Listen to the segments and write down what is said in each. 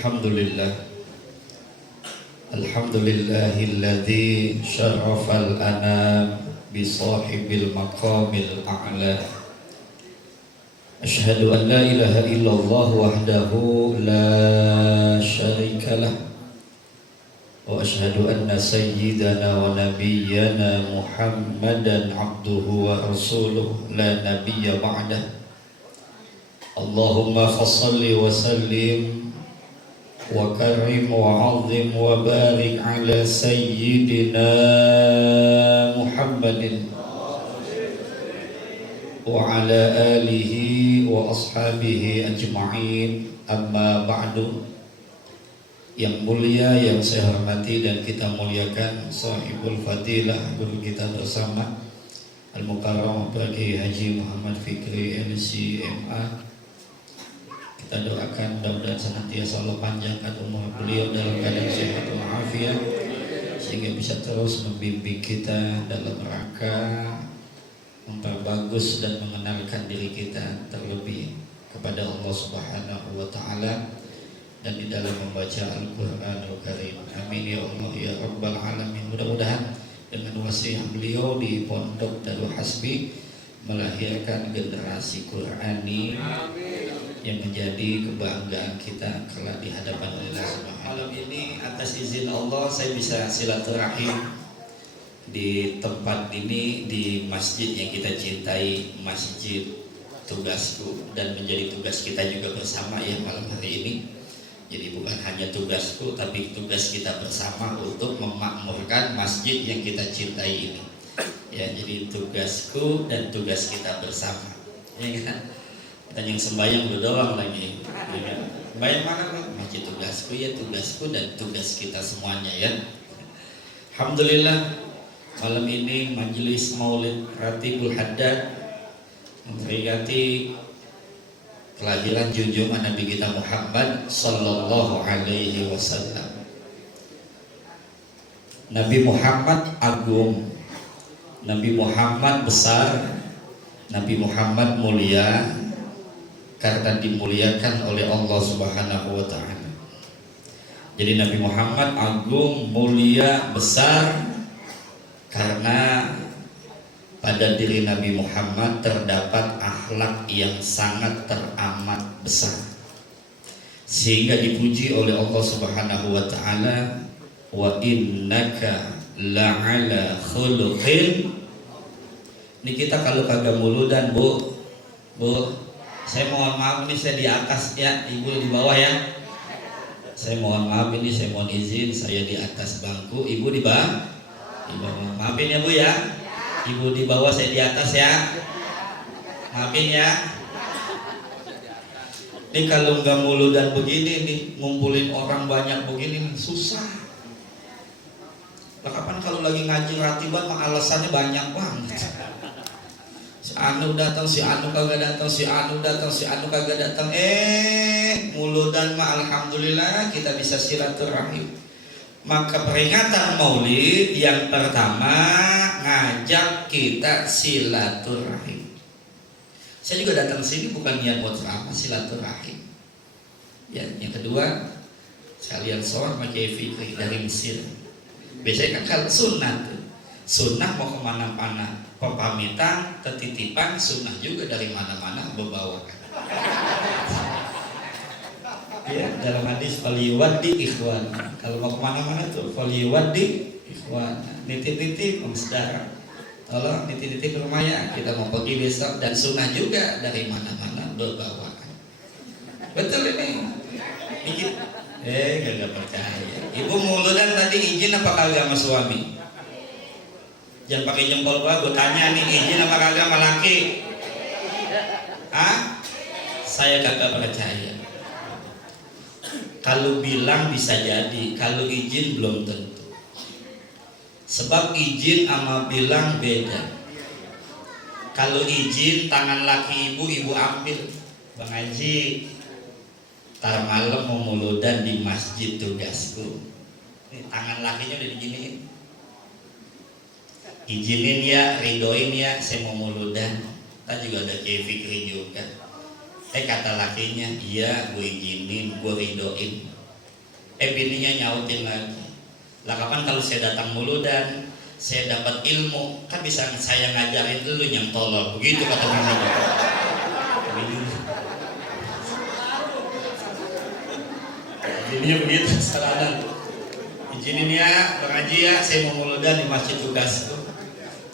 Alhamdulillah. Alhamdulillahilladzi syarafal anam bi sahibil maqamil a'la. Asyhadu an la ilaha illallah wahdahu la syarikalah. Wa asyhadu anna sayyidana wa nabiyyana Muhammadan abduhu wa rasuluh la nabiyya ba'dah. Allahumma fassalli wa sallim wa karim wa azim wa barik ala sayyidina Muhammadin wa ala alihi wa ashabihi ajma'in, amma ba'du. Yang mulia, yang saya hormati dan kita muliakan sahibul fadilah, guru kita bersama Al-Mukarram Bagi Haji Muhammad Fikri LCMA. Kita doakan mudah-mudahan senantiasa Allah panjangkan umur beliau dalam keadaan sehat walafiat, sehingga bisa terus membimbing kita dalam rangka memperbagus dan mengenalkan diri kita terlebih kepada Allah Subhanahu wa Ta'ala dan di dalam membaca Al-Qur'anul Karim. Amin ya Allah ya Rabbal Alamin. Mudah-mudahan dengan wasiat beliau di Pondok Darul Hasbi melahirkan generasi Qur'ani yang menjadi kebanggaan kita kelak di hadapan Allah Subhanahu. Malam ini atas izin Allah saya bisa silaturahim di tempat ini, di masjid yang kita cintai, Masjid Tugasku, dan menjadi tugas kita juga bersama ya malam hari ini. Jadi bukan hanya tugasku tapi tugas kita bersama untuk memakmurkan masjid yang kita cintai ini. Ya, jadi tugasku dan tugas kita bersama. Ya kan? Dan yang sembahyang berdoa lagi. Ya, sembahyang mana Pak? Masjid tugasku ya, tugasku dan tugas kita semuanya ya. Alhamdulillah malam ini majelis Maulid Ratibul Haddad memperingati kelahiran junjungan Nabi kita Muhammad sallallahu alaihi wasallam. Nabi Muhammad agung, Nabi Muhammad besar, Nabi Muhammad mulia karena dimuliakan oleh Allah Subhanahu wa Ta'ala. Jadi Nabi Muhammad agung, mulia, besar karena pada diri Nabi Muhammad terdapat akhlak yang sangat teramat besar, sehingga dipuji oleh Allah Subhanahu wa Ta'ala, wa innaka la'ala khuluqin. Ini kita kalau kagak muludan bu, saya mohon maaf ini saya di atas ya, ibu di bawah ya. Saya mohon maaf ini saya mohon izin saya di atas bangku, ibu di bawah. Maafin ya bu ya. Ibu di bawah saya di atas ya. Maafin ya. Ini kalau nggak muludan begini nih, ngumpulin orang banyak begini nih, susah. Lah kapan kalau lagi ngaji ratiban mah alasannya banyak banget. Si anu datang, si anu kagak datang, si anu datang, si anu kagak datang. Muludan mah alhamdulillah kita bisa silaturahim. Maka peringatan Maulid yang pertama ngajak kita silaturahim. Saya juga datang sini bukan niat buat ceramah, silaturahim. Ya, yang kedua sekalian sholat pakai fikri dari Mesir. Biasanya kan kalau sunnah mau kemana-mana, pepamitan, ketitipan, sunnah juga dari mana-mana membawakan. Ya, dalam hadis faliwaddi ikhwan. Kalau mau kemana-mana tuh faliwaddi ikhwan. Nitip-nitip saudara. Tolong nitip-nitip rumah ya. Kita mau pergi besok, dan sunnah juga dari mana-mana berbawakan. Betul ini. Dikit. Gak percaya. Ibu muludan tadi izin apa kagak sama suami? Jangan pakai jempol gua tanya nih, izin apa kagak sama laki? Saya kagak percaya. Kalau bilang bisa jadi, kalau izin belum tentu. Sebab izin sama bilang beda. Kalau izin tangan laki ibu ambil, Bang Haji, tar malam mau muludan di Masjid Tugasku. Ini tangan lakinya udah diginiin. Izinin ya, ridoin ya, saya mau muludan. Kita juga ada Kiai Fikri juga. Kata lakinya, iya gue izinin, gue ridoin. Bininya nyautin lagi, lah kapan kalau saya datang mulu dan saya dapat ilmu, kan bisa saya ngajarin dulu yang tolol. Begitu kata bininya. Bininya begitu, salaman. Izinin ya Bang Haji ya, saya mau muludan di masjid tugasku.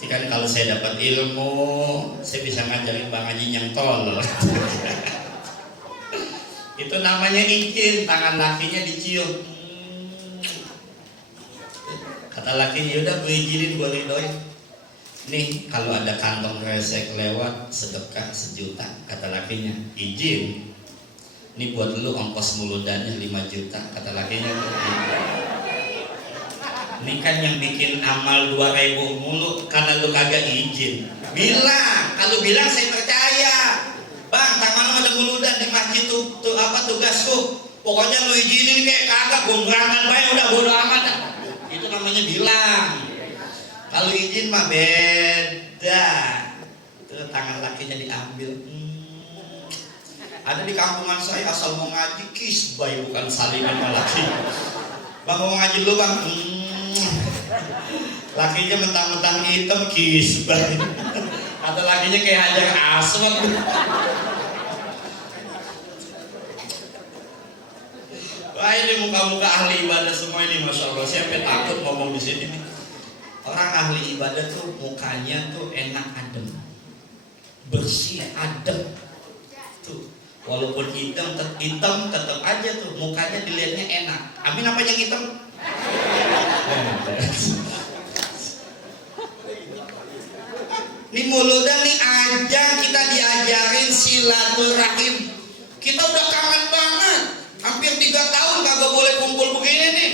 Kan kalau saya dapat ilmu, saya bisa ngajarin Bang Haji yang tolol. Itu namanya izin, tangan lakinya dicium. Kata lakinya, udah gue izinin, gue ridoin. Nih kalau ada kantong kresek lewat, sedekah 1 juta. Kata lakinya, izin. Ini buat lu ongkos muludannya 5 juta. Kata lakinya, ini kan yang bikin amal 2.000 mulu karena lu kagak izin. Bilang, kalau bilang saya percaya. Bang, tak malam ada muludan di masjid tuh apa tugasku. Pokoknya lu izinin kayak kagak, gue berangkat baik udah bodo amat. Itu namanya bilang. Kalau izin mah beda. Tuh tangan lakinya diambil. Ada di kampungan saya asal mau ngaji kisbay bukan salinan laki. Bang mau ngaji dulu bang. Lakinya mentang-mentang hitam kisbay. Atau lakinya kayak Hajar Aswad. Wah ini muka-muka ahli ibadah semua ini, masya Allah. Siapa takut ngomong di sini nih? Orang ahli ibadah tuh mukanya tuh enak adem, bersih adem. Tuh walaupun hitam tetap aja tuh mukanya dilihatnya enak. Amin apa yang hitam? Ini muludan nih ajang kita diajarin silaturahim. Kita udah kangen banget. Hampir 3 tahun kagak boleh kumpul begini nih.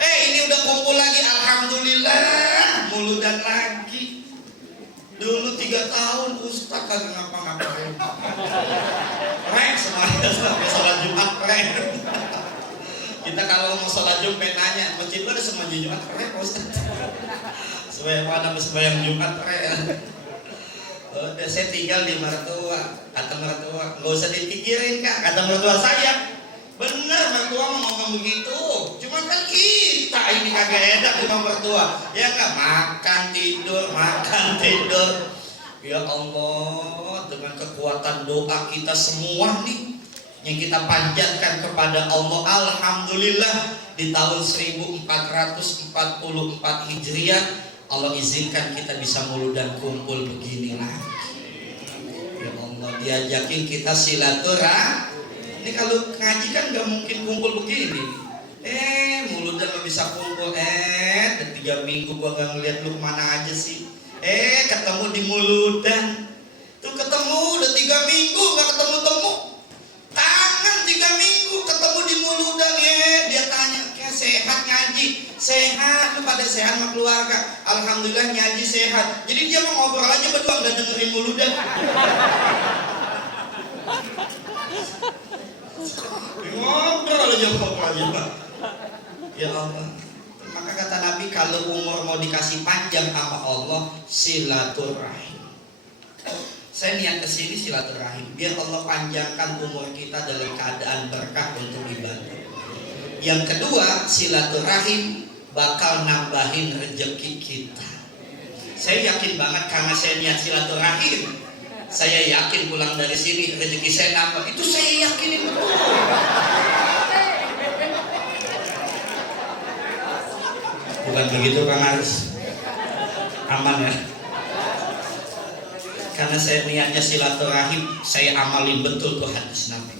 Ini udah kumpul lagi, alhamdulillah. Muludan lagi. Dulu 3 tahun Ustaz kagak ngapa-ngapain. Rek semuanya sampai sholat Jumat rek. Kita kalau mau sholat Jumat nanya, masjid lu ada semuanya Jumat rek Ustaz. Supaya mana sembahyang Jumat rek. Udah saya tinggal di mertua, kata mertua, nggak usah dipikirin kak, kata mertua saya. Bener mertua mau ngomong begitu, cuma kan kita ini kagak enak sama mertua, ya nggak makan tidur. Ya Allah, dengan kekuatan doa kita semua nih yang kita panjatkan kepada Allah, alhamdulillah di tahun 1444 Hijriah Allah izinkan kita bisa muludan kumpul begini lagi. Ya Allah, diajakin kita silaturahim. Ini kalau ngaji kan nggak mungkin kumpul begini. Muludan lo bisa kumpul. 3 minggu gua nggak ngeliat lu kemana aja sih. Ketemu di muludan. Tuh ketemu udah 3 minggu nggak ketemu. Tangan 3 minggu ketemu di muludan dia tanya, kayak sehat ngaji? Sehat, lu pada sehat sama keluarga? Alhamdulillah ngaji sehat. Jadi dia mau ngobrol aja berdua nggak dengerin muludan. Ngobrol aja. Ya Allah. Maka kata Nabi kalau umur mau dikasih panjang sama Allah, silaturahim. Saya niat kesini silaturahim biar Allah panjangkan umur kita dalam keadaan berkah untuk ibadah. Yang kedua, silaturahim bakal nambahin rezeki kita. Saya yakin banget karena saya niat silaturahim. Saya yakin pulang dari sini rezeki saya nambah. Itu saya yakinin betul. Bukan begitu Kang Aris? Aman ya? Karena saya niatnya silaturahim, saya amalin betul tuh hadis Nabi.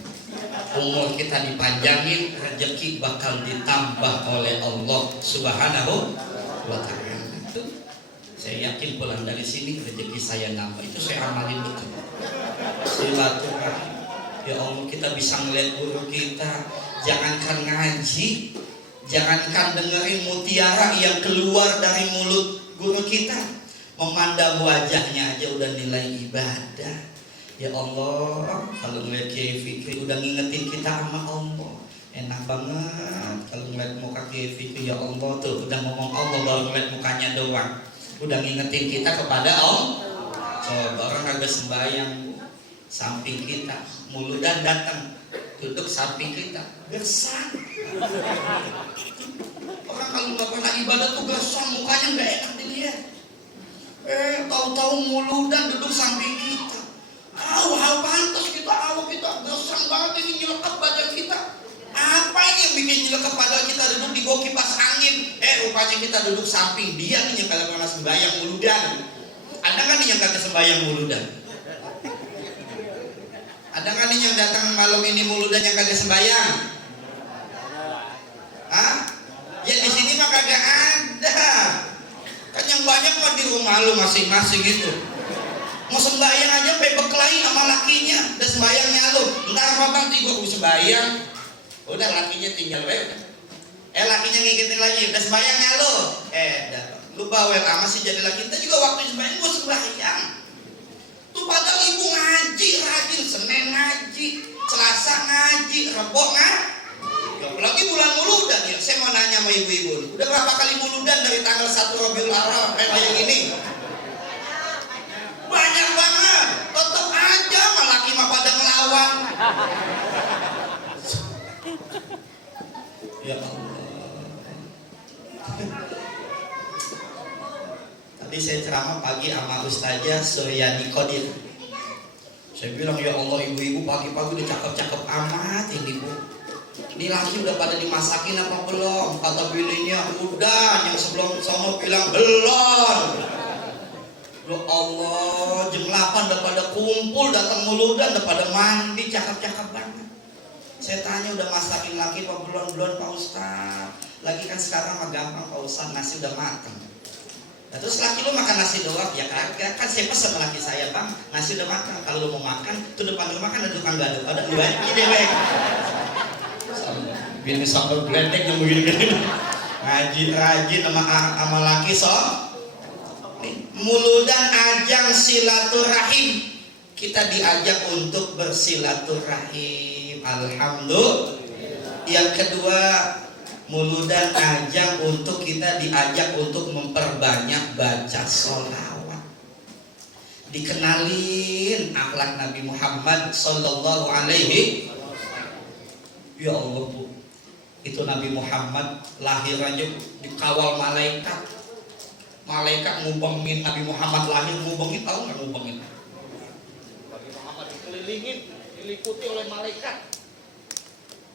Umur kita dipanjangin, rezeki bakal ditambah oleh Allah Subhanahu wa ta'ala. Saya yakin pulang dari sini rezeki saya nambah. Itu saya amalin betul. Silaturahim. Ya Allah, kita bisa ngeliat guru kita. Jangankan ngaji, jangankan dengerin mutiara yang keluar dari mulut guru kita, memandang wajahnya aja udah nilai ibadah. Ya Allah, kalau ngeliat Kiai Fikri udah ngingetin kita sama Allah. Enak banget kalau ngeliat muka Kiai Fikri, ya Allah tuh udah ngomong Allah baru ngeliat mukanya doang. Udah ngingetin kita kepada Allah. Coba orang kagak sembahyang samping kita, muludan datang duduk samping kita, gersang. Orang kalau nggak pernah ibadah tuh gersang, mukanya nggak enak dilihat. Tahu-tahu muludan duduk samping kita. Pantas kita, kita gersang banget ini, nyelekap badan kita. Apa ini yang bikin nyelekap badan kita duduk di bawah kipas angin? Rupanya kita duduk samping dia nih yang kalau pernah sembahyang muludan. Ada kan nih yang kagak sembahyang muludan? Ada kan nih yang datang malam ini muludan yang kagak sembahyang? Hah? Ya di sini mah kagak ada. Kan yang banyak mah di rumah lu masing-masing itu. Mau sembahyang aja bekelain sama lakinya, dan sembahyangnya lu. Entar apa nanti gua sembahyang. Udah lakinya tinggal lakinya ngingetin lagi, udah sembahyangnya lu. Lu bawel amat sih jadi laki. Kita juga waktu sembahyang gua sembahyang. Tuh padahal ibu ngaji rajin, Senin ngaji, Selasa ngaji, Rebo ngaji. Apalagi bulan muludan ya. Saya mau nanya sama ibu-ibu, udah berapa kali muludan dari tanggal 1 Rabiul Awal yang ini? Banyak banget. Tetap aja laki mah pada ngelawan. Ya Allah. Tadi saya ceramah pagi sama Ustazah Suryani Qadir. Saya bilang, ya Allah, ibu-ibu pagi-pagi udah cakep-cakep amat ini, Bu. Ini laki udah pada dimasakin apa belum? Kata bininya udah, yang sebelum sono bilang belum. Ya Allah, jam 8 udah pada kumpul, datang muludan, udah pada mandi, cakep-cakep banget. Saya tanya, udah masakin laki apa belum Pak Ustaz? Lagi kan sekarang mah gampang Pak Ustaz, nasi udah matang. Nah, terus laki lu makan nasi doang? Ya kagak, kan saya pesan sama laki saya, Bang, nasi udah matang. Kalau lu mau makan, tuh depan rumah kan ada tukang gado, ada banyak ide weh. Bini sambal gledek yang begini-gini. Ngaji rajin sama laki muludan ajang silaturahim. Kita diajak untuk bersilaturahim. Alhamdulillah. Yang kedua, muludan ajang untuk kita diajak untuk memperbanyak baca sholawat. Dikenalin akhlak Nabi Muhammad sallallahu alaihi. Ya Allah, Bu, itu Nabi Muhammad lahir aja dikawal malaikat. Malaikat ngubengin Nabi Muhammad lahir, ngubengin, tahu nggak ngubengin? Nabi Muhammad dikelilingin, diliputi oleh malaikat.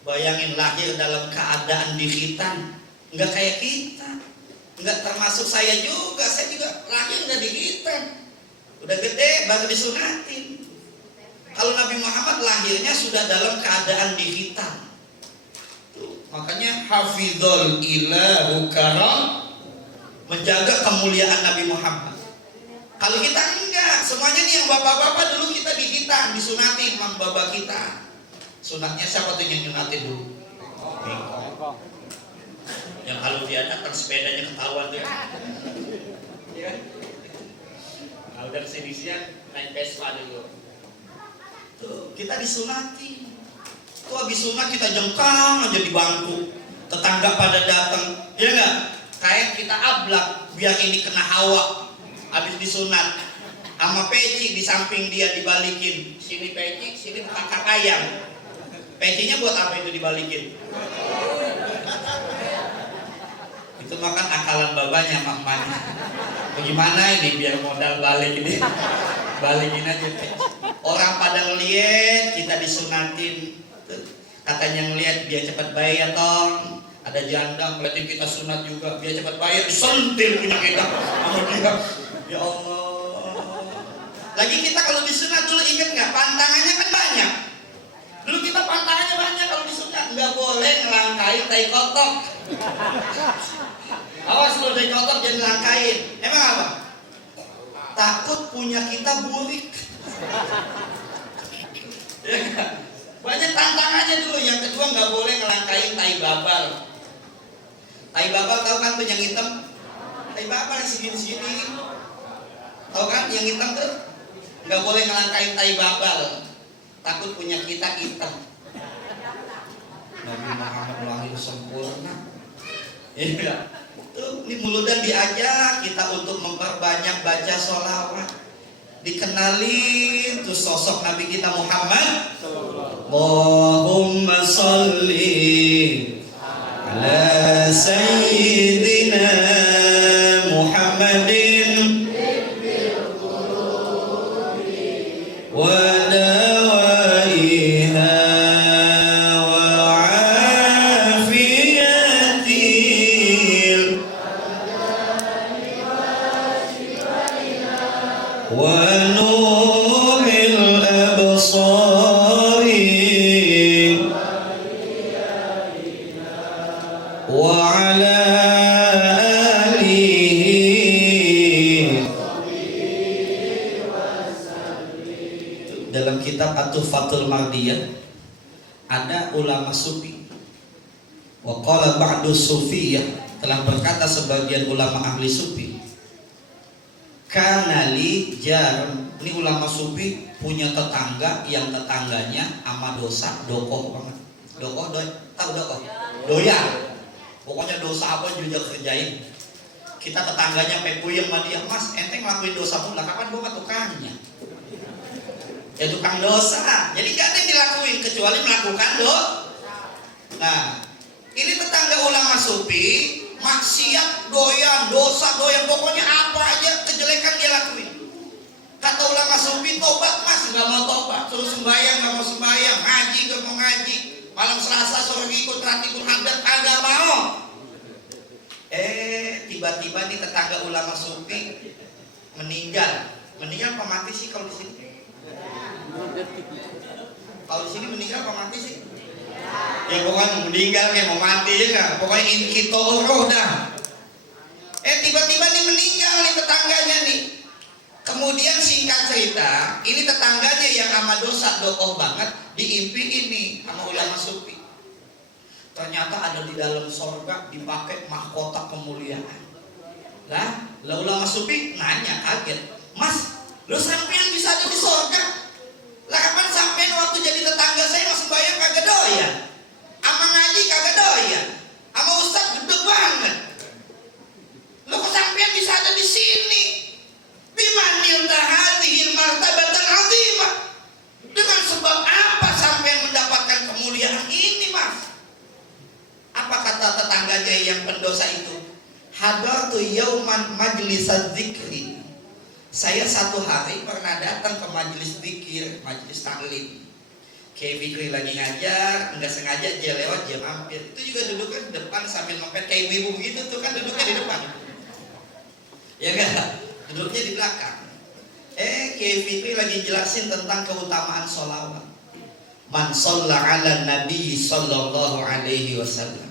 Bayangin lahir dalam keadaan dikhitan, nggak kayak kita, nggak termasuk saya juga lahir udah dikhitan, udah gede baru disunatin. Kalau Nabi Muhammad lahirnya sudah dalam keadaan dikhitan. Makanya hafizul ilahu karam, menjaga kemuliaan Nabi Muhammad. Kalau kita enggak, semuanya nih yang bapak-bapak dulu kita dikhitan, disunatin sama bapak kita. Sunatnya siapa tuh yang nyunatin dulu? Yang kalau dia datang sepedanya ketahuan tuh. Ya. Kalau dari sini siang naik Vespa dulu. Tuh, kita disunatin. Tuh habis sunat kita jengkang aja di bangku. Tetangga pada datang, ya enggak? Kayak kita ablak biar ini kena hawa. Habis disunat, sama peci di samping dia dibalikin. Sini peci, sini kakak ayam. Pecinya buat apa itu dibalikin? Itu makan akalan babanya, mamanya. Bagaimana ini biar modal balik ini? Balikin aja peci. Orang pada ngeliat kita disunatin. Katanya ngeliat biar cepat bayar tong. Ada janda ngeliatin kita sunat juga biar cepat bayar, disentil punya kita sama dia. Ya Allah. Lagi kita kalau disunat dulu inget nggak? Pantangannya kan banyak. Dulu kita pantangannya banyak kalau disunat. Nggak boleh ngelangkain tai kotok. Awas kalau tai kotok jangan ngelangkain. Emang apa? Takut punya kita burik. Ya kan? Banyak tantangannya dulu. Yang kedua nggak boleh ngelangkain tai babal. Tai babal tahu kan tuh yang hitam? Tai babal yang segini-segini. Tahu kan yang hitam tuh? Nggak boleh ngelangkain tai babal. Takut punya kita hitam. Nabi Muhammad lahir sempurna. Iya. Tuh ini muludan diajak kita untuk memperbanyak baca sholawat. Dikenalin tuh sosok Nabi kita Muhammad. Allahumma sholli ala sayyidina Muhammadin wa dawaiha wa afiyatil wa nuril absari wa ala alihi. Dalam kitab At-Tuhfatul Mardiyah ada ulama sufi. Wa qala ba'du sufiyah, telah berkata sebagian ulama ahli sufi, kanali jar, ini ulama sufi punya tetangga yang tetangganya ama dosa dokoh banget. Dokoh tahu dokoh? Doyan. Pokoknya dosa apa juga kerjain. Kita tetangganya pepuyeng sama dia, mas ente ngelakuin dosa mula, kapan gua tukangnya? Ya tukang dosa. Jadi gak ada yang dilakuin kecuali melakukan Nah, ini tetangga ulama sufi, maksiat doyan, dosa doyan, pokoknya apa aja kejelekan dia lakuin. Kata ulama sufi, tobat mas, nggak mau tobat, suruh sembahyang nggak mau sembahyang, ngaji nggak mau ngaji, malam Selasa sore ikut ratikul hadat agak mau. Tiba-tiba nih tetangga ulama sufi meninggal apa mati sih kalau di sini? Kalau di sini meninggal apa mati sih? Ya bukan meninggal kayak mau mati ya nggak? Pokoknya ini kita roh dah. Tiba-tiba nih meninggal nih tetangganya nih. Kemudian singkat cerita, ini tetangganya yang ama dosa dokoh banget diimpi ini sama ulama sufi. Ternyata ada di dalam sorga dipakai mahkota kemuliaan. Lah ulama sufi nanya kaget, mas, lu sampean bisa ada di sorga? Lah kapan sampean waktu jadi tetangga saya mas sembahyang kagak doyan, ama ngaji kagak doyan, ama ustaz gede banget. Lo kok sampean bisa ada di sini? Bimanil tahadihil martabatan azimah. Dengan sebab apa sampean mendapatkan kemuliaan ini mas? Apa kata tetangganya yang pendosa itu? Hadartu yauman majlisaz zikri. Saya satu hari pernah datang ke majelis zikir, majelis taklim. Kayak Fikri lagi ngajar, nggak sengaja dia lewat, dia mampir. Itu juga duduknya di depan sambil mempet kayak ibu begitu tuh kan duduknya di depan. Ya enggak? Duduknya di belakang. Kayak Fikri lagi jelasin tentang keutamaan sholawat. Man shalla ala nabi sallallahu alaihi wasallam.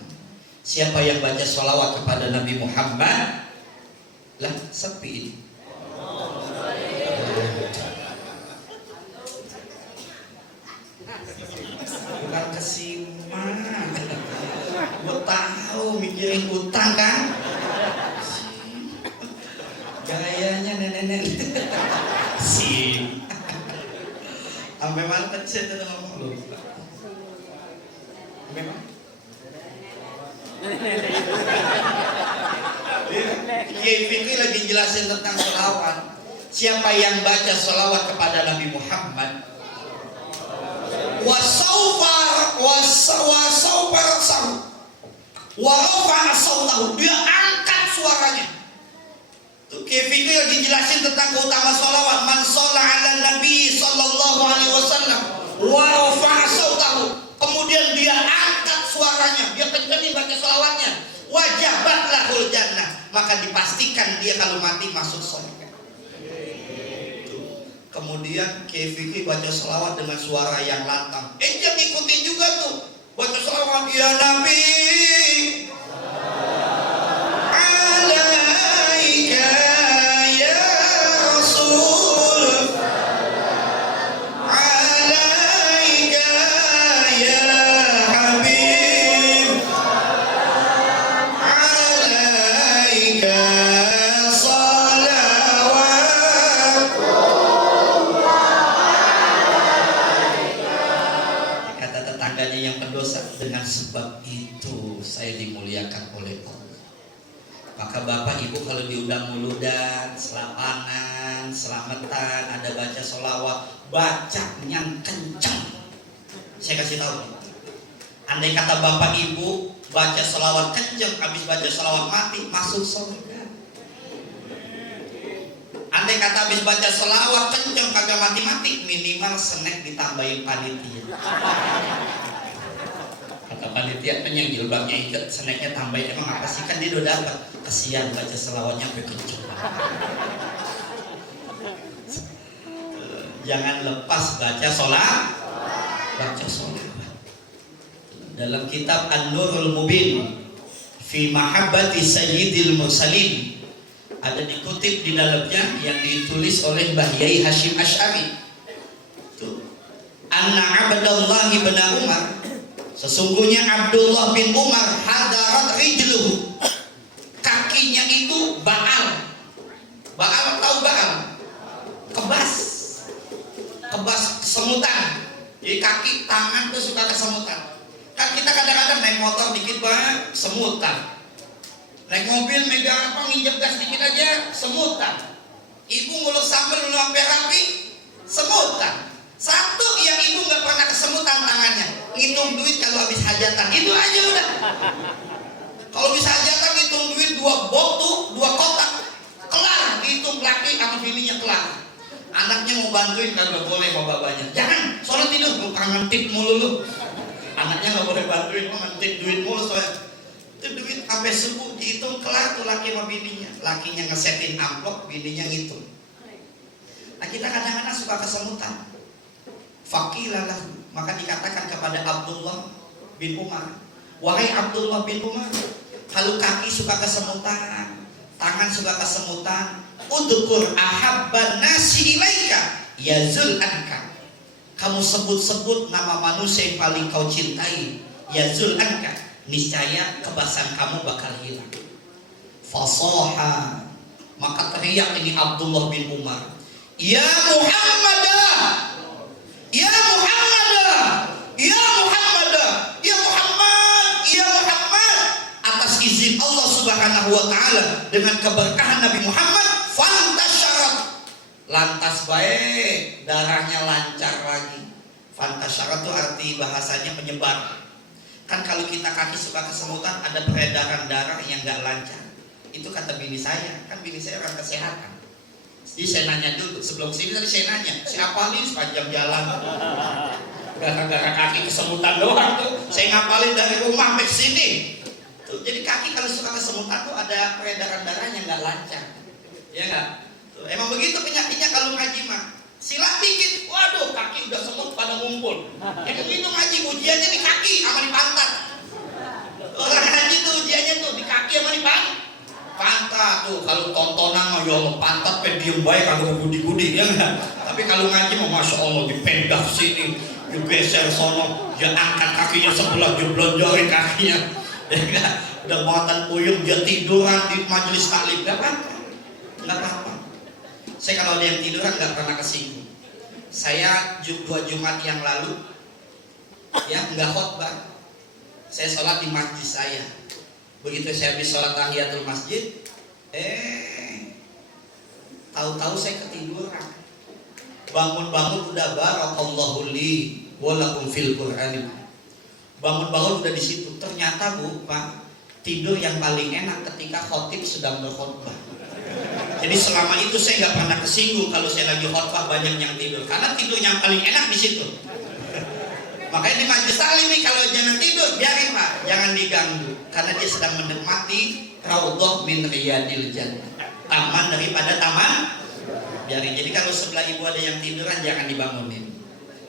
Siapa yang baca sholawat kepada Nabi Muhammad, lah sepi. Bukan kesiman. Gue tahu mikirin utang kan. Gayanya nenek-nenek. Sim. Sampai mantep sih tuh ngomong lu. Memang. Kiai Fikri lagi jelasin tentang sholawat. Siapa yang baca sholawat kepada Nabi Muhammad, dia angkat suaranya. Tuh Kiai Fikri lagi jelasin tentang keutamaan sholawat. Man sholla ala Nabi sallallahu alaihi wasallam wa rafa'a sautahu. Kemudian dia angkat suaranya, dia kencengin baca sholawatnya. Wajabat lahul jannah, maka dipastikan dia kalau mati masuk surga. Kemudian Kiai Fikri baca sholawat dengan suara yang lantang. Jangan ikutin juga tuh, baca sholawat ya Nabi alaika ya Rasul alaika ya Habib alaika salawat. Kata tetangganya yang pendosa, dengan sebab itu saya dimuliakan oleh Allah. Maka bapak ibu kalau diundang muludan, selapangan, selamatan, ada baca sholawat, bacanya kenceng. Saya kasih tahu, andai kata bapak ibu baca selawat kenceng, habis baca selawat mati, masuk surga. Andai kata habis baca selawat kenceng kagak mati-mati, minimal snack ditambahin panitia. Kata panitia kan yang jilbabnya ikat, snacknya tambahin. Emang apa sih, kan dia udah dapat. Kasihan baca selawatnya sampai kenceng. Jangan lepas baca baca sholat. Dalam kitab An-Nurul Mubin fi Mahabbati Sayyidil Mursalin ada dikutip di dalamnya yang ditulis oleh Mbah Yai Hashim Asy'ari. Anna Abdullah bin Umar, sesungguhnya Abdullah bin Umar hadarat rijluhu, kakinya itu baal. Baal, tahu baal? Kebas kesemutan. Jadi kaki tangan tuh suka kesemutan. Kan kita kadang-kadang naik motor dikit banget semutan, naik mobil megang apa nginjek gas dikit aja semutan, ibu ngulek sambal lu sampai rapi semutan. Satu yang ibu nggak pernah kesemutan tangannya, ngitung duit kalau habis hajatan, itu aja udah. Kalau bisa hajatan ngitung duit 2 box tuh 2 kotak kelar, dihitung laki sama bininya kelar. Anaknya mau bantuin kagak boleh mau bapaknya, jangan sholat tidur, lu ngantip mulu lu. Anaknya nggak boleh bantuin, mau ngantik duit mulu soalnya. Itu duit sampai subuh dihitung kelar tuh laki sama bininya. Lakinya ngesetin amplop, bininya ngitung. Nah kita kadang-kadang suka kesemutan. Faqilalah, maka dikatakan kepada Abdullah bin Umar, wahai Abdullah bin Umar, kalau kaki suka kesemutan, tangan suka kesemutan, udkur ahabban nasi ilaika yazul anka. Kamu sebut-sebut nama manusia yang paling kau cintai, yazul anka, niscaya kebasan kamu bakal hilang. Fasoha, maka teriak ini Abdullah bin Umar, ya Muhammad, ya Muhammad, ya Muhammad, ya Muhammad, ya Muhammad. Atas izin Allah Subhanahu wa taala dengan keberkahan Nabi Muhammad, fantasyarat, lantas baik, darahnya lancar lagi. Fantasyarat itu arti bahasanya menyebar. Kan kalau kita kaki suka kesemutan, ada peredaran darah yang gak lancar. Itu kata bini saya, kan bini saya orang kesehatan. Jadi saya nanya dulu, sebelum sini tadi saya nanya, siapa nih sepanjang jalan gara-gara kaki kesemutan doang tuh, saya ngapalin dari rumah sampai sini tuh. Jadi kaki kalau suka kesemutan tuh ada peredaran darahnya gak lancar, ya gak? Emang begitu penyakitnya kalau ngaji mah. Silat dikit, waduh kaki udah semut pada ngumpul. Itu ngaji ujiannya di kaki sama di pantat. Orang ngaji tuh ujiannya tuh di kaki sama di pantat tuh. Kalau tontonan mah ya Allah, pantat pengen diem baik kalau gudi-gudi, ya enggak. Tapi kalau ngaji mah masya Allah dipendak sini, digeser sono, dia angkat kakinya sebelah, dia blonjorin kakinya, ya enggak. Udah muatan puyung, dia tiduran di majelis taklim, enggak apa-apa. Saya kalau ada yang tiduran nggak pernah kesinggung. Saya 2 Jumat yang lalu, ya nggak khotbah. Saya sholat di masjid saya. Begitu saya habis sholat tahiyatul masjid, tahu-tahu saya ketiduran. Bangun-bangun udah barakallahu li walakum fil Qur'an. Bangun-bangun udah di situ. Ternyata Bu, Pak, tidur yang paling enak ketika khotib sedang berkhotbah. Jadi selama itu saya nggak pernah kesinggung kalau saya lagi khotbah banyak yang tidur, karena tidur yang paling enak di situ. Makanya di majelis taklim nih kalau jangan tidur, biarin Pak, jangan diganggu, karena dia sedang menikmati raudhah min riyadil jannah, taman daripada taman. Biarin. Jadi kalau sebelah ibu ada yang tiduran jangan dibangunin,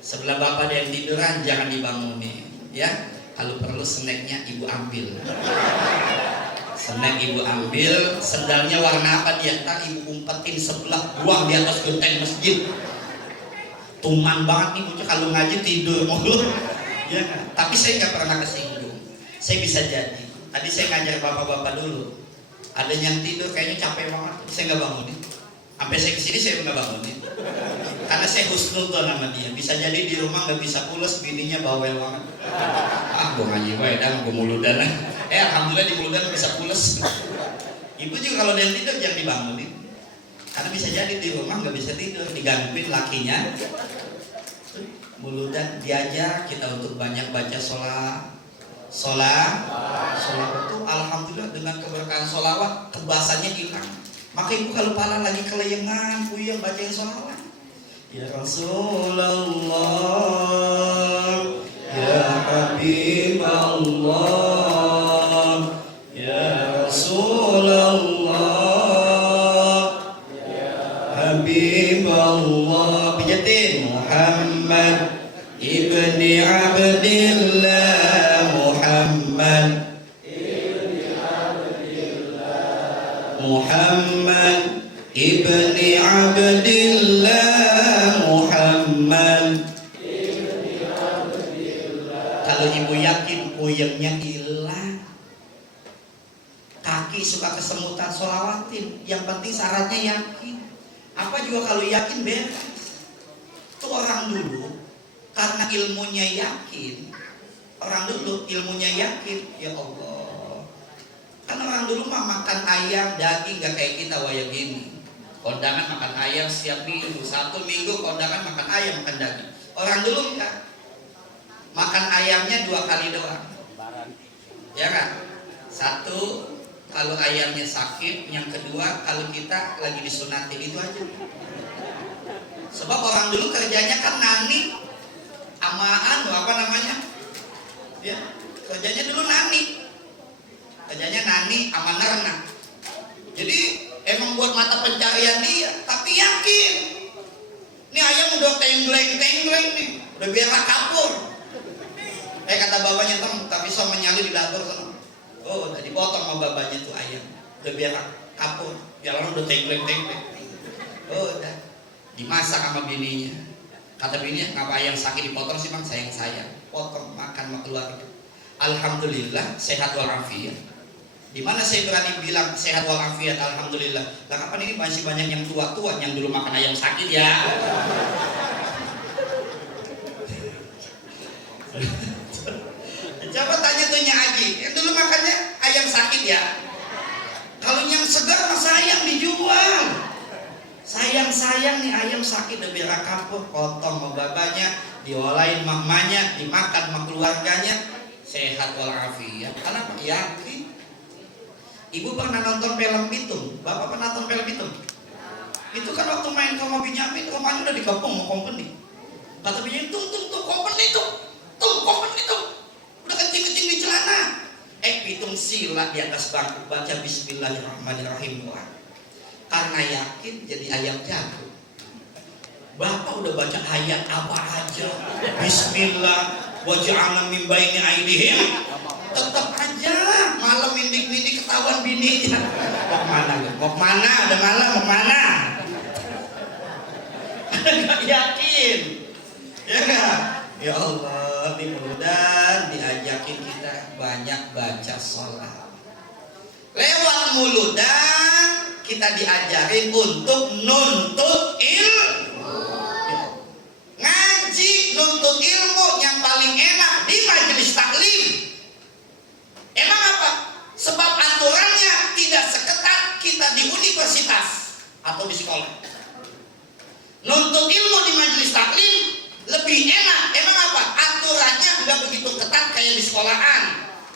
sebelah bapak ada yang tiduran jangan dibangunin, ya. Kalau perlu snacknya ibu ambil. Snack ibu ambil, sendalnya warna apa dia, tak ibu umpetin sebelah, buang di atas genteng masjid. Tuman banget nih bocah kalau ngaji tidur mulu, ya kan? Tapi saya nggak pernah kesinggung. Saya bisa jadi. Tadi saya ngajar bapak-bapak dulu, ada yang tidur kayaknya capek banget, saya nggak bangunin. Sampai saya kesini saya nggak bangunin, karena saya husnudzon sama dia. Bisa jadi di rumah nggak bisa pulas, bininya bawel banget. Gue ngaji wae dah, gue muludan. Alhamdulillah di muludan bisa pulas. Ibu juga kalau dia tidur jangan dibangunin, karena bisa jadi di rumah nggak bisa tidur, digangguin lakinya. Muludan diajar kita untuk banyak baca sholat, Sholawat itu alhamdulillah dengan keberkahan sholawat kebasannya hilang. Maka ibu kalau pala lagi kelayangan, puyeng bacain sholawat. Ya Rasulullah, ya Habibullah, ya Rasulullah, Habibullah. Pijatin Muhammad ibni Abdillah, Muhammad ibni Abdillah, Muhammad. Kalau ibu yakin puyengnya hilang, kaki suka kesemutan, sholawatin. Yang penting syaratnya yakin. Apa juga kalau yakin beres. Itu orang dulu karena ilmunya yakin. Orang dulu ilmunya yakin. Ya Allah, kan orang dulu mah makan ayam, daging gak kayak kita waya gini. Kondangan makan ayam setiap minggu, 1 minggu kondangan makan ayam, makan daging. Orang dulu enggak, makan ayamnya 2 kali doang. Ya kan? 1 kalau ayamnya sakit, yang kedua kalau kita lagi disunatin, itu aja. Sebab orang dulu kerjanya kan nani, amaan, apa namanya? Ya, kerjanya dulu nani. Kerjanya nani sama nernak. Jadi emang buat mata pencarian dia, tapi yakin ini ayam udah tenggleng nih, udah biar kapur. Kata babanya, tem tapi so menyali di dapur sana. Oh, udah dipotong sama babanya tuh ayam, udah biar kapur. Jalan udah tenggleng. Oh, udah dimasak sama bininya. Kata bininya, ngapa ayam sakit dipotong sih bang? Sayang, potong makan sama keluarga. Alhamdulillah sehat walafiat. Di mana saya berani bilang sehat walafiat, alhamdulillah. Lah kapan ini masih banyak yang tua-tua yang dulu makan ayam sakit ya. Coba tanya tuh Nya Aji, yang dulu makannya ayam sakit ya. Kalau yang segar mah sayang dijual. Sayang nih ayam sakit udah biar kapur, potong sama babanya, diolahin mamanya, dimakan sama keluarganya, sehat walafiat. Kenapa? Yakin. Ibu pernah nonton film Pitung? Bapak pernah nonton film Pitung? Itu kan waktu main sama Binyamin, rumahnya udah dikepung sama company. Kata Binyamin, tuh company tuh. Udah kencing di celana. Pitung sila di atas bangku baca Bismillahirrahmanirrahim doang. Karena yakin jadi ayam jago. Bapak udah baca ayat apa aja, Bismillah wa ja'alna min baini aydihim, tetap aja malam mindik-mindik ketahuan bininya. Mau kemana? Ada malam mau kemana? Gak yakin, ya gak? Ya Allah, mudah-mudahan diajakin kita banyak baca sholat. Lewat muludan kita diajarin untuk nuntut ilmu. Ngaji nuntut ilmu yang paling enak di majelis taklim. Emang apa? Sebab aturannya tidak seketat kita di universitas atau di sekolah. Nuntut ilmu di majelis taklim lebih enak. Emang apa? Aturannya nggak begitu ketat kayak di sekolahan.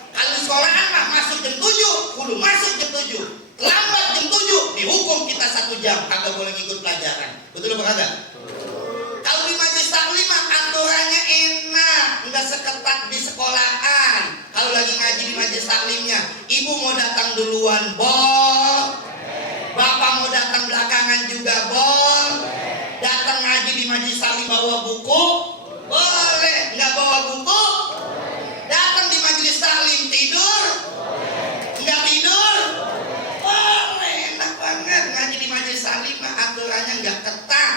Kalau di sekolahan mah masuk jam 7, kudu masuk jam 7. Lambat jam 7 dihukum kita 1 jam, kagak boleh ngikut pelajaran. Betul apa kagak? Kalau di majelis taklim aturannya enak, nggak seketat di sekolahan. Kalau lagi ngaji di majelis taklimnya, ibu mau datang duluan bol, bapak mau datang belakangan juga bol. Datang ngaji di majelis taklim bawa buku, boleh. Nggak bawa buku, datang di majelis taklim tidur, nggak tidur, boleh. Enak banget ngaji di majelis taklim, aturannya nggak ketat.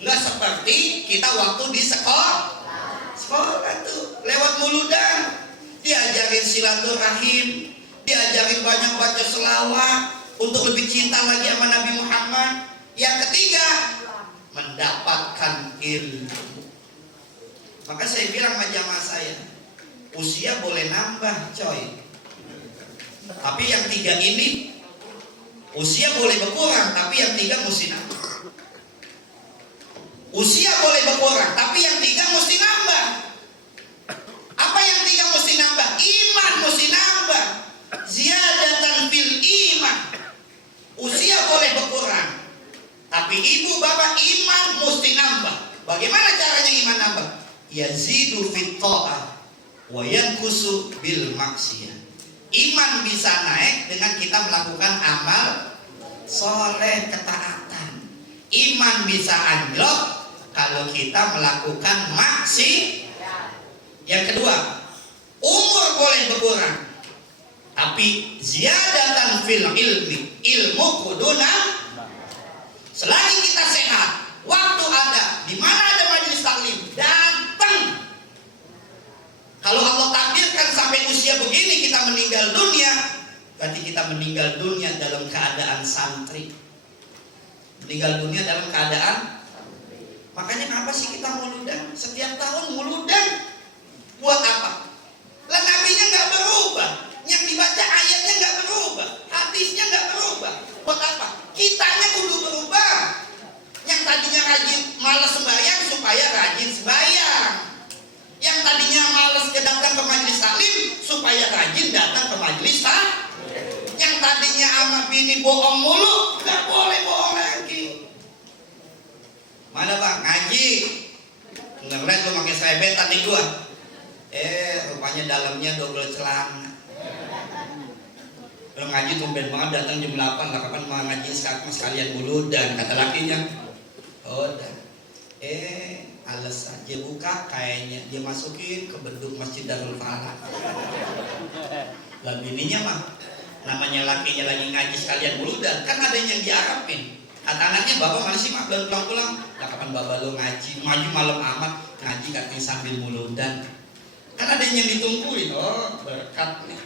Nggak seperti kita waktu di sekolah tuh lewat muludan diajarin silaturahim, diajarin banyak baca selawat untuk lebih cinta lagi sama Nabi Muhammad. Yang ketiga, mendapatkan ilmu. Maka saya bilang sama jamaah saya, usia boleh nambah coy, tapi yang 3 ini usia boleh berkurang, tapi yang 3 mesti nambah. Usia boleh berkurang, tapi yang 3 mesti nambah. Apa yang 3 mesti Tapi ibu bapak iman mesti nambah. Bagaimana caranya iman nambah? Yazidu fit ta'ah wa yanqusu bil maksiyah. Iman bisa naik dengan kita melakukan amal soleh, ketaatan. Iman bisa anjlok kalau kita melakukan maksiat. Yang kedua, umur boleh berkurang, tapi ziyadatan fil ilmi, ilmu kuduna. Selagi kita sehat, waktu ada, di mana ada majelis taklim, datang. Kalau Allah takdirkan sampai usia begini kita meninggal dunia, berarti kita meninggal dunia dalam keadaan santri. Meninggal dunia dalam keadaan. Makanya kenapa sih kita muludan? Setiap tahun muludan. Buat apa? Lah nabinya nggak berubah, yang dibaca ayatnya nggak berubah, hadisnya nggak berubah. Buat apa? Kitanya kudu berubah. Yang tadinya rajin malas sembahyang supaya rajin sembahyang. Yang tadinya malas datang ke majelis taklim supaya rajin datang ke majelis taklim. Yang tadinya sama bini bohong mulu, nggak boleh bohong lagi. Mana bang ngaji? Ngeliat lu pakai serebetan nih gua. Rupanya dalamnya double celana. Lu ngaji tumben banget datang jam 8, lah kapan mau ngaji sekalian bulu dan kata lakinya. Udah. Alas aja buka kayaknya dia masukin ke beduk Masjid Darul Falah. Lah bininya mah namanya lakinya lagi ngaji sekalian bulu dan kan ada yang diarapin. Kata anaknya, bapak mana sih mak belum pulang-pulang? Lah kapan bapak lu ngaji malam amat, ngaji katanya sambil muludan. Kan ada yang ditungguin, oh berkat nih.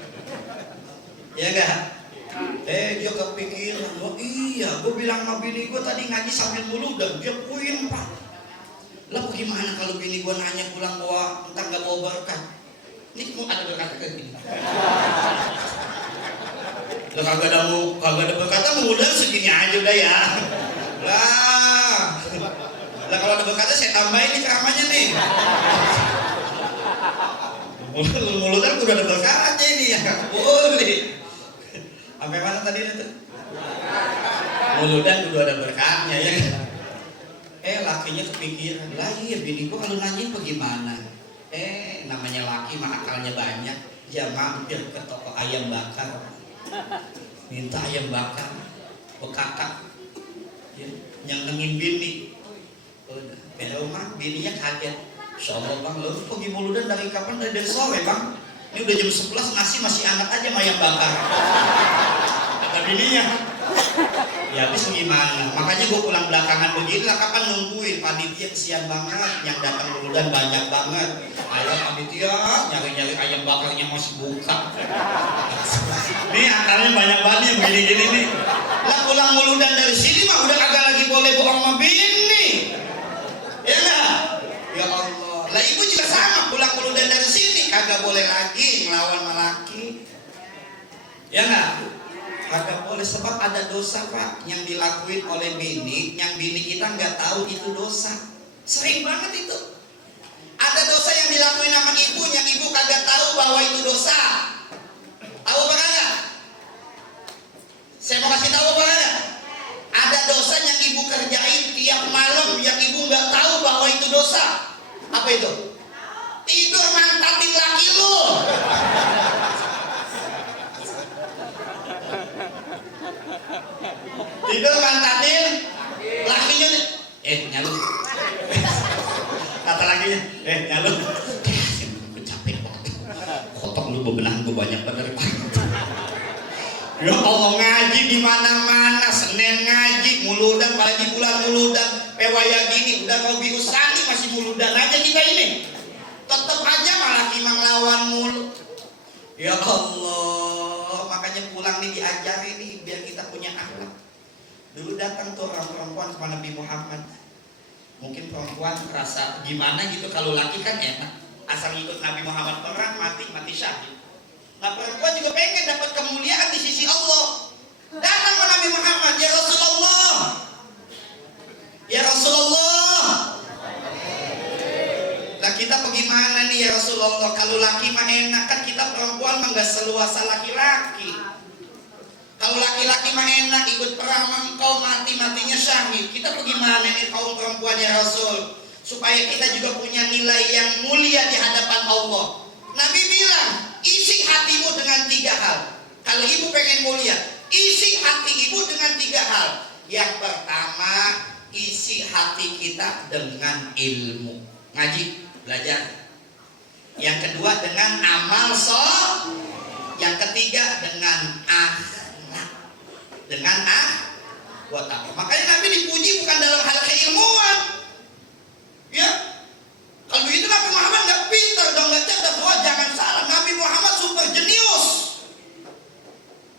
Ya enggak? Dia kepikiran, oh iya, gue bilang sama bini gue tadi ngaji sambil muludan, dia puing pak. Lah bagaimana kalau bini gue nanya pulang bahwa entah gak bawa berkat? Ini mau ada berkat kayak gini. Lah kagak ada berkata mudah segini aja udah ya. Lah kalau ada berkata saya tambahin nih ceramahnya nih. Mulut-mulut udah ada berkatnya ini ya. Boleh. Sampai mana tadi itu? Muludan udah ada berkatnya ya. Lakinya kepikiran. Lah iya bini gua kalau nanya bagaimana? Namanya laki mah akalnya banyak. Dia mampir ke toko ayam bakar. Minta ayam bakar bekakak ya, nyengengin bini. Udah beda rumah bininya kaget. Insyaallah bang, lu pergi muludan dari kapan? Dari sore bang, ini udah jam 11 nasi masih hangat aja ayam bakar. Kata bininya. Ya habis gimana? Makanya gue pulang belakangan begini lah, kapan nungguin panitia kesian banget, yang datang muludan banyak banget. Ayo panitia nyari-nyari ayam bakarnya masih buka. Nih akalnya banyak banget yang gini-gini nih. Lah pulang muludan dari sini mah udah kagak lagi boleh bohong sama bini. Ya enggak? Ya Allah. Lah ibu juga sama, pulang muludan dari sini kagak boleh lagi ngelawan laki. Ya enggak? Kagak boleh, sebab ada dosa pak yang dilakuin oleh bini, yang bini kita nggak tahu itu dosa. Sering banget itu. Ada dosa yang dilakuin sama ibu, yang ibu kagak tahu bahwa itu dosa. Tahu apa kagak? Saya mau kasih tahu apa kagak? Ada dosa yang ibu kerjain tiap malam, yang ibu nggak tahu bahwa itu dosa. Apa itu? Tidur mantatin laki lu. Tidur mantatin lakinya. Nyalu. Kata lakinya, nyalu. Gue capek banget. Kotok lu bebenah gue banyak banget dari pagi. Ya Allah, ngaji di mana-mana, Senin ngaji, muludan, apalagi bulan muludan, pewaya gini, udah mau biusani masih muludan aja kita ini. Tetep aja malah kimang lawan mulu. Ya Allah, makanya pulang nih diajari nih biar kita punya akhlak. Dulu datang tuh orang perempuan sama Nabi Muhammad. Mungkin perempuan merasa gimana gitu, kalau laki kan enak, asal ikut Nabi Muhammad perang mati syahid. Nah perempuan juga pengen dapat kemuliaan di sisi Allah. Datang ke Nabi Muhammad, ya Rasulullah, ya Rasulullah. Nah kita bagaimana nih ya Rasulullah? Kalau laki mah enak, kan kita perempuan mah gak seluasa laki-laki. Kalau laki-laki mah enak anak ikut perang, engkau mati-matinya syahid. Kita bagaimana nih kaum perempuannya Rasul, supaya kita juga punya nilai yang mulia di hadapan Allah. Nabi bilang, isi hatimu dengan 3 hal. Kalau ibu pengen mulia, isi hati ibu dengan 3 hal. Yang pertama, isi hati kita dengan ilmu, ngaji, belajar. Yang kedua dengan amal soleh. Yang ketiga dengan akhlak. Dengan buat apa? Makanya Nabi dipuji bukan dalam hal keilmuan. Ya, kalau begitu Nabi Muhammad nggak pintar dong, nggak cerdas. Wah, jangan salah, Nabi Muhammad super jenius.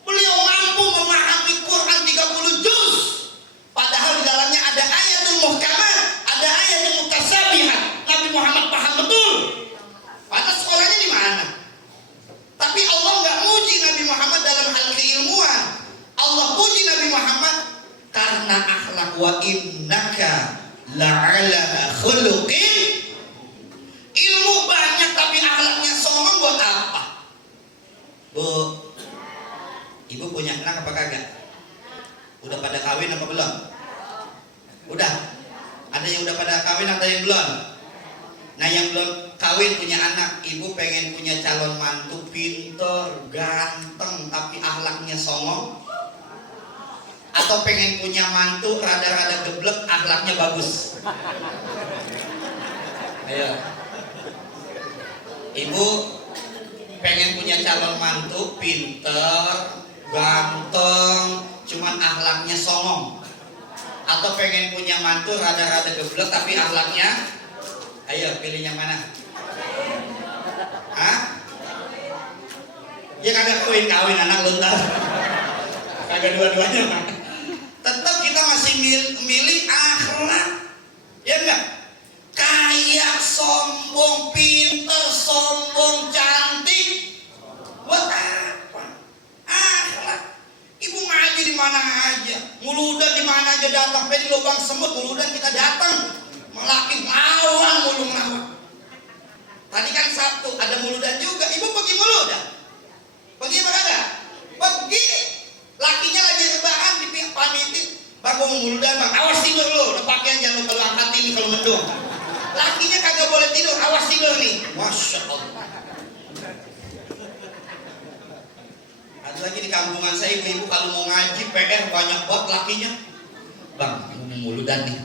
Beliau mampu memahami Quran 30 juz. Padahal di dalamnya ada ayatul muhkamat, ada ayatul mutasyabihat. Nabi Muhammad paham betul. Padahal sekolahnya di mana? Tapi Allah nggak muji Nabi Muhammad dalam hal keilmuan. Allah puji Nabi Muhammad karena akhlak. Wa innaka la'ala khuluqin. Ilmu banyak tapi akhlaknya sombong, buat apa? Bu, ibu punya anak apa kagak? Udah pada kawin apa belum? Udah. Ada yang udah pada kawin, ada yang belum? Nah, yang belum kawin punya anak, ibu pengen punya calon mantu pinter, ganteng tapi akhlaknya songong? Atau pengen punya mantu rada-rada geblek, akhlaknya bagus? Ayo. Ibu pengen punya calon mantu pinter, ganteng, cuman akhlaknya songong? Atau pengen punya mantu rada-rada geblek tapi akhlaknya? Ayo, pilih yang mana? Hah? Ya kagak kawin anak lu ntar. Kagak dua-duanya mah. Tetap kita masih milih akhlak. Ya enggak? Kaya, sombong, pinter, sombong, cantik. Buat apa? Akhlak. Ibu ngaji di mana aja, muludan di mana aja datang, di lubang semut muludan kita datang. Melaki ngawang mulu ngawang. Tadi kan Sabtu ada muludan juga. Ibu pergi muludan? Pergi apa kagak? Pergi. Lakinya lagi rebahan di pihak panitin. Bang, mau muludan bang, awas tidur lu. Pakaian jangan lupa lu angkat ini kalau mendung. Lakinya kagak boleh tidur, awas tidur nih. Masya Allah. Ada lagi di kampungan saya, ibu-ibu kalau mau ngaji PR banyak banget lakinya. Bang, mau muludan nih,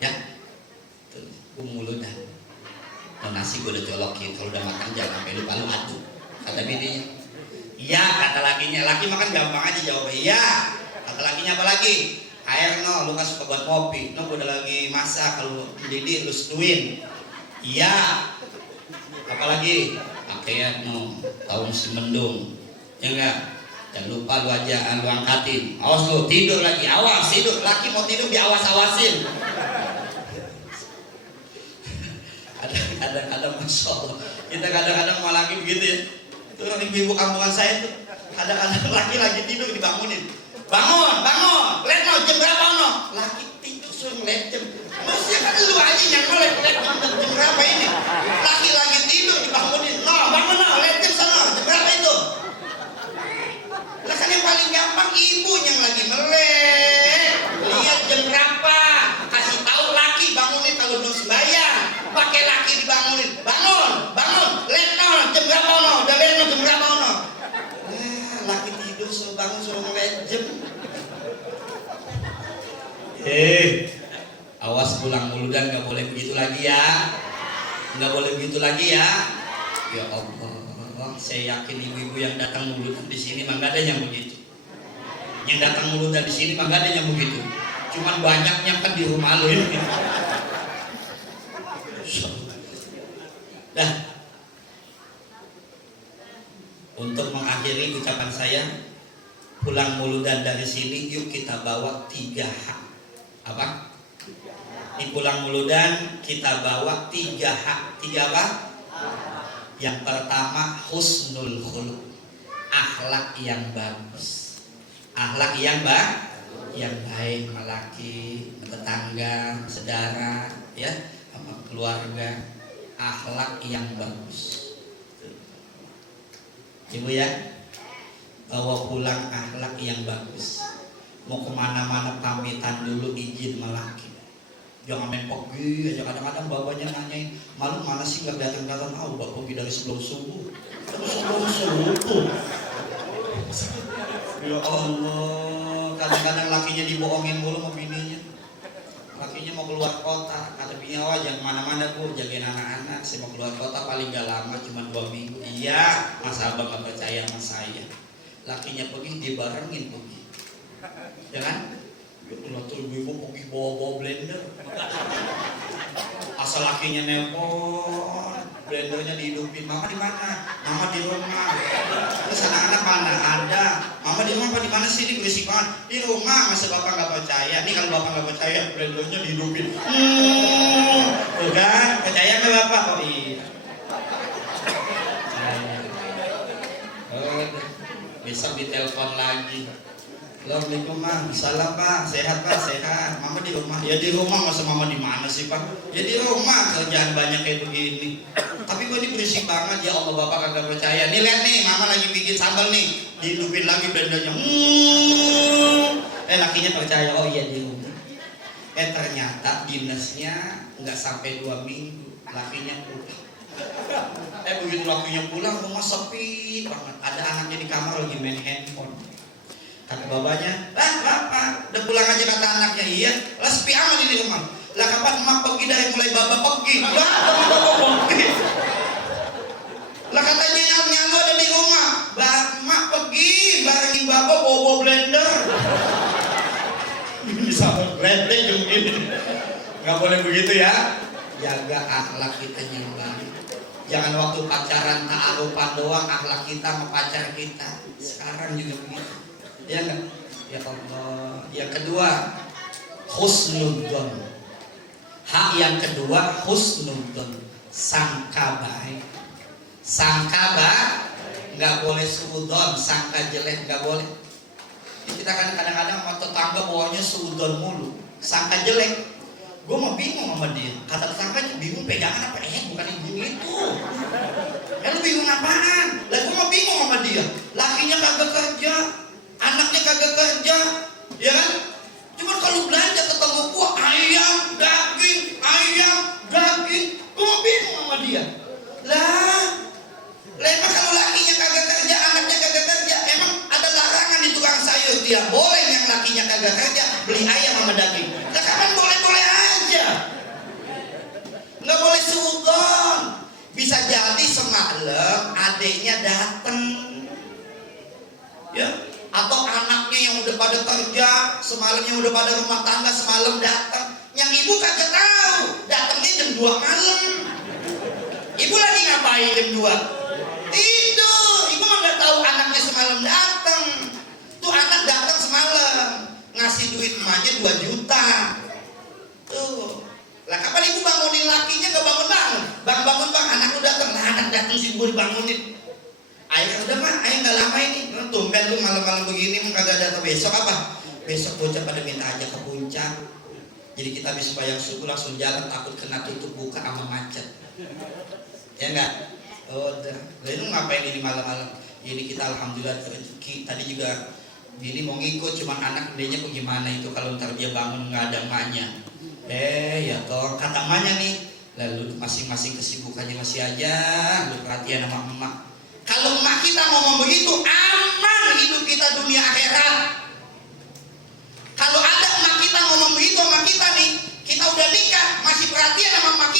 ya. Muludan. Nah, nasi gue udah colokin, kalau udah makan jangan sampai lupa lu aduk. Kata bininya. Iya, kata lakinya. Laki makan gampang aja jawabnya. Iya. Kata lakinya apa lagi? Air no, lu kan suka buat kopi. No, gue udah lagi masak, kalau mendidih lu seduin. Iya. Apalagi? Pakaian no, tahu musim mendung. Ya enggak? Jangan lupa lu aja, lu angkatin. Awas lu, tidur lagi. Awas, tidur. Laki mau tidur diawas-awasin. Kadang-kadang Masya Allah, kita kadang-kadang mau lagi begitu ya. Itu orang ibu-ibu kampungan saya tuh, kadang-kadang laki lagi tidur dibangunin. Bangun, lihat no, jam berapa no? Laki tidur suruh ngeliat jam. Maksudnya kan lu aja yang ngeliat jam berapa ini. Laki lagi tidur dibangunin. No, bangun no, lihat jam sana, jam berapa itu? Lah kan yang paling gampang ibu yang lagi melek. Lihat jam berapa? Kasih tahu laki bangunin kalau belum sembahyang. Pakai laki dibangunin, bangun, lihat no, jam berapa no, udah lihat no, jam berapa no. Laki tidur suruh bangun suruh ngeliat jam. Awas pulang muludan nggak boleh begitu lagi ya, nggak boleh begitu lagi ya. Ya Allah, saya yakin ibu-ibu yang datang muludan di sini mah nggak ada yang begitu. Yang datang muludan di sini mah nggak ada yang begitu. Cuman banyaknya kan di rumah lu ini. Nah, untuk mengakhiri ucapan saya, pulang muludan dari sini, yuk kita bawa 3 hak. Apa? Di pulang muludan kita bawa 3 hak. 3 apa? Yang pertama, husnul khuluq, akhlak yang bagus. Akhlak yang baik, melaki, tetangga, saudara, ya, sama keluarga. Akhlak yang bagus. Ibu ya, bawa pulang akhlak yang bagus. mau kemana-mana pamitan dulu izin melaki. Jangan main pergi aja. Kadang-kadang babanya nanyain, malu mana sih nggak datang-datang? Udah pergi dari sebelum subuh. Sebelum subuh. Ya Allah, kadang-kadang lakinya dibohongin mulu sama bininya. Lakinya mau keluar kota, kata bininya, wah jangan mana-mana Bu, jagain anak-anak. Saya mau keluar kota paling gak lama, cuma 2 minggu. Iya, masa abang gak percaya sama saya. Lakinya pergi, dibarengin pergi. Ya kan? Ya Allah tuh ibu-ibu pergi bawa-bawa blender. Asal lakinya nelpon, blendernya dihidupin. Mama di mana? Mama di rumah. Terus anak-anak mana? Ada. Mama di rumah apa di mana sih? Ini berisik banget. Di rumah. Masa bapak nggak percaya? Nih kalau bapak nggak percaya, blendernya dihidupin. Tuh kan? Percaya nggak bapak? Oh iya. Oh, besok ditelepon lagi. Assalamualaikum Mak, salam Pak, sehat Pak, sehat. Mama di rumah, ya di rumah, masa mama di mana sih Pak? Ya di rumah, kerjaan banyak kayak begini. Tapi kok ini berisik banget, ya Allah bapak kagak percaya. Nih lihat nih, mama lagi bikin sambal nih, dihidupin lagi blendernya. Lakinya percaya, oh iya di rumah. Ternyata dinasnya nggak sampai 2 minggu, lakinya pulang. Begitu lakinya pulang, rumah sepi banget. Ada anaknya di kamar lagi main handphone. Kata babanya, bapak udah pulang aja, kata anaknya. Iya, lah sepi amat di rumah. Lah kapan emak pergi dari mulai bapak pergi? Lah bapak pergi. Lah katanya nyalo ada di rumah. Emak pergi barengin bapak bawa blender. Bisa blender begini. Nggak boleh begitu ya. Jaga akhlak kita yang baik. Jangan waktu pacaran ta'arufan doang akhlak kita sama pacar kita. Sekarang juga begitu. Ya enggak? Ya Allah. Yang kedua, husnudzon. Hak yang kedua, husnudzon. Sangka baik. Sangka baik, nggak boleh suudzon. Sangka jelek nggak boleh. Kita kan kadang-kadang sama tetangga bawanya suudzon mulu. Sangka jelek. Gue mau bingung sama dia. Kata tetangganya, bingung pegangan apa? Bukan ibu itu. Lu bingung apaan? Lah gue mau bingung sama dia. Lakinya kagak kerja, anaknya kagak kerja, ya kan? Cuma kalau belanja ketemu gua ayam, daging, gua mau bingung sama dia. Lah, emang kalau lakinya kagak kerja, anaknya kagak kerja, emang ada larangan di tukang sayur dia boleh yang lakinya kagak kerja beli ayam sama daging? Lah kapan boleh-boleh aja, nggak boleh suudzon. Bisa jadi semalam adiknya dateng, ya. Atau anaknya yang udah pada kerja semalam, yang udah pada rumah tangga semalam datang, yang ibu kagak tahu, datangnya jam 2 malam. Ibu lagi ngapain jam 2? Tidur. Ibu mah nggak tahu anaknya semalam datang. Tuh anak datang semalam, ngasih duit emaknya 2 juta. Tuh. Lah kapan ibu bangunin lakinya? Nggak bangun-bangun. Bangun bang, anak lu datang. Lah anak datang sih ibu dibangunin. Ayah udah mah, ayah nggak lama ini. Tumben lu malam-malam begini kagak datang. Besok apa? Besok bocah pada minta aja ke puncak. Jadi kita habis bayang subuh langsung jalan, takut kena tutup buka sama macet. Ya enggak? Udah. Lalu ngapain ini malam-malam? Ini kita alhamdulillah rezeki. Tadi juga Bini mau ngikut, cuman anak gedenya kok gimana itu kalau ntar dia bangun nggak ada emaknya. Ya toh kata emaknya nih, lalu masing-masing kesibukannya masih aja, lu perhatian sama emak. Kalau emak kita ngomong begitu, aman hidup kita dunia akhirat. Kalau ada emak kita ngomong begitu sama kita nih, kita udah nikah, masih perhatian sama emak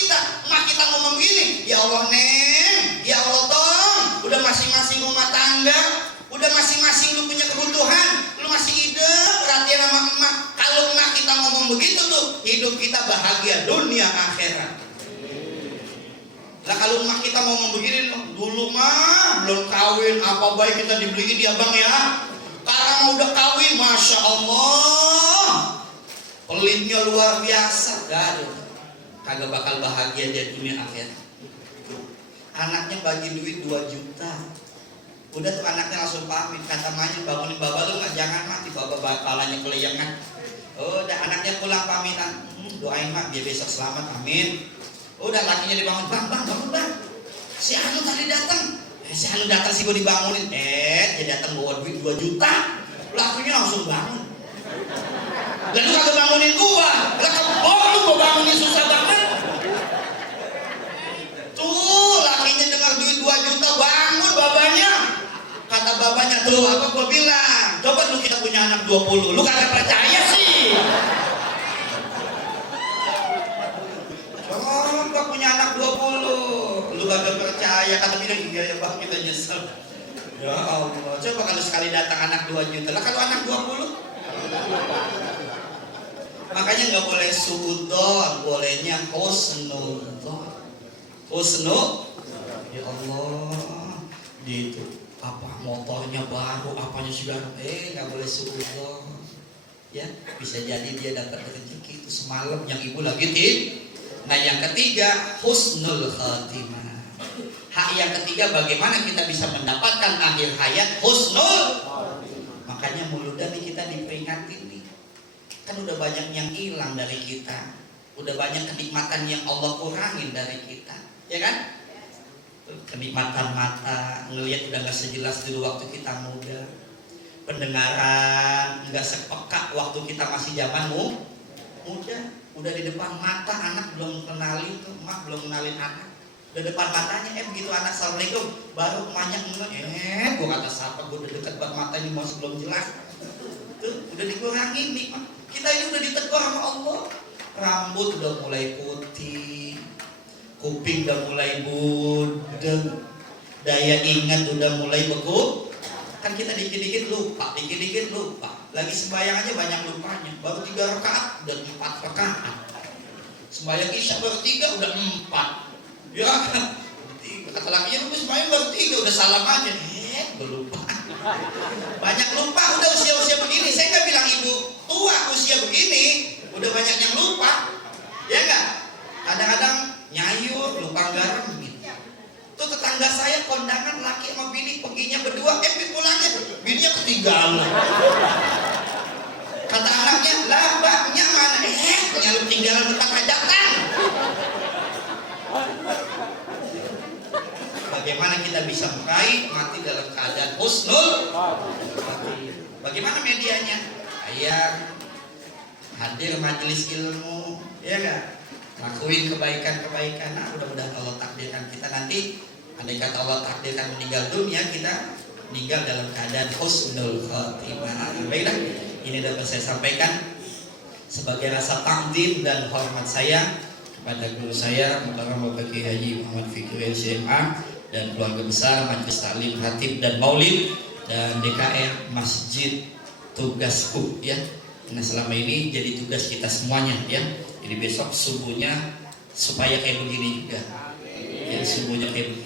kita ngomong begini, ya Allah Neng, ya Allah Tong, udah masing-masing rumah tangga, udah masing-masing lu punya kebutuhan, lu masih hidup, perhatian sama emak. Kalau emak kita ngomong begitu tuh, hidup kita bahagia dunia akhirat. Lah kalau emak kita ngomong begini, dulu mah belum kawin, apa baik kita dibeliin dia bang ya. Sekarang udah kawin, masya Allah, pelitnya luar biasa, kagak bakal bahagia di dunia akhirat. Anaknya bagi duit 2 juta, udah tuh anaknya langsung pamit, kata emaknya bangunin bapak lu nggak, jangan mati, bapak kepalanya keleyangan. Udah anaknya pulang pamitan, doain mak biar besok selamat, amin. Udah lakinya dibangun, bang bangun bang, si Anu tadi datang. Si Anu datang sih gue dibangunin, dia datang bawa duit 2 juta. Lakinya langsung bangun. Lalu kagak bangunin gua. Lah kebok lu gua bangunin susah banget. Tuh lakinya dengar duit 2 juta bangun babanya. Kata babanya tuh apa gua bilang, coba lu kita punya anak 20. Lu kagak percaya sih. Coba punya anak 20. Lu kagak percaya, kata bilang iya ya Bang, kita nyesel. Ya Allah, coba kalau sekali datang anak 2 juta. Lah kalau anak 20? Makanya nggak boleh suudzon, bolehnya husnudzon. Ya Allah, gitu. Apa motornya baru, apanya sudah, nggak boleh suudzon. Ya, bisa jadi dia dapat rezeki itu semalam yang ibu lagi Nah yang ketiga, husnul khatimah. Hak yang ketiga, bagaimana kita bisa mendapatkan akhir hayat husnul. Makanya muludan nih kita diperingatin nih. Kan udah banyak yang hilang dari kita, udah banyak kenikmatan yang Allah kurangin dari kita, ya kan? Kenikmatan mata, ngelihat udah gak sejelas dulu waktu kita muda. Pendengaran nggak sepeka waktu kita masih zaman muda. Udah di depan mata anak belum kenalin tuh, mak belum kenalin anak. Udah depan matanya, begitu anak assalamualaikum, baru emaknya gua kata siapa, gua udah dekat banget matanya masih belum jelas. Tuh, udah dikurangin nih, kita ini udah ditegur sama Allah. Rambut udah mulai putih, kuping udah mulai budeg, daya ingat udah mulai beku. Kan kita dikit-dikit lupa. Lagi sembahyang aja banyak lupanya. Baru 3 rakaat udah 4 rakaat. Sembahyang isya baru 3 udah 4. Ya, kata lakinya lu sembahyang baru 3 udah salam aja. Gue lupa. Banyak lupa udah usia-usia begini. Saya nggak bilang ibu tua usia begini udah banyak yang lupa. Ya nggak? Kadang-kadang nyayur, lupa garam gitu. Tuh tetangga saya kondangan laki sama bini perginya berdua, pulangnya bininya ketinggalan. Kata anaknya, lah mbaknya mana? Lu tinggalan tetap hajatan. Bagaimana kita bisa meraih mati dalam keadaan husnul? Bagaimana medianya? Ayah hadir majelis ilmu, ya enggak? Lakuin kebaikan-kebaikan. Nah, mudah-mudahan Allah takdirkan kita nanti, andai kata Allah takdirkan meninggal dunia, kita meninggal dalam keadaan husnul khatimah. Baiklah, ini dapat saya sampaikan sebagai rasa takdim dan hormat saya kepada guru saya, Muhtaram Bapak Kiai Haji Muhammad Fikri SMA, dan keluarga besar Majelis Taklim Khatib dan Maulid, dan DKM Masjid Tugasku, ya. Nah selama ini jadi tugas kita semuanya, ya. Jadi besok subuhnya supaya kayak begini juga, ya, subuhnya kayak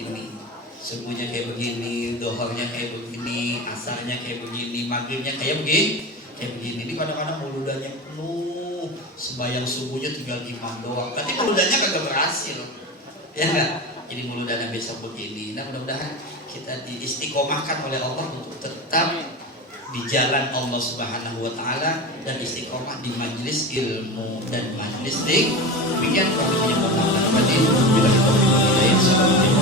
begini, dohornya kayak begini, asarnya kayak begini, maghribnya kayak begini. Ini kadang-kadang muludannya penuh, sembahyang subuhnya tinggal imam doang. Berarti muludannya kagak berhasil, ya enggak? Jadi muludannya besok begini. Nah mudah-mudahan kita diistiqomahkan oleh Allah untuk tetap di jalan Allah Subhanahu wa taala dan istiqomah di majelis ilmu dan majelis demikian kami menyebut bila kita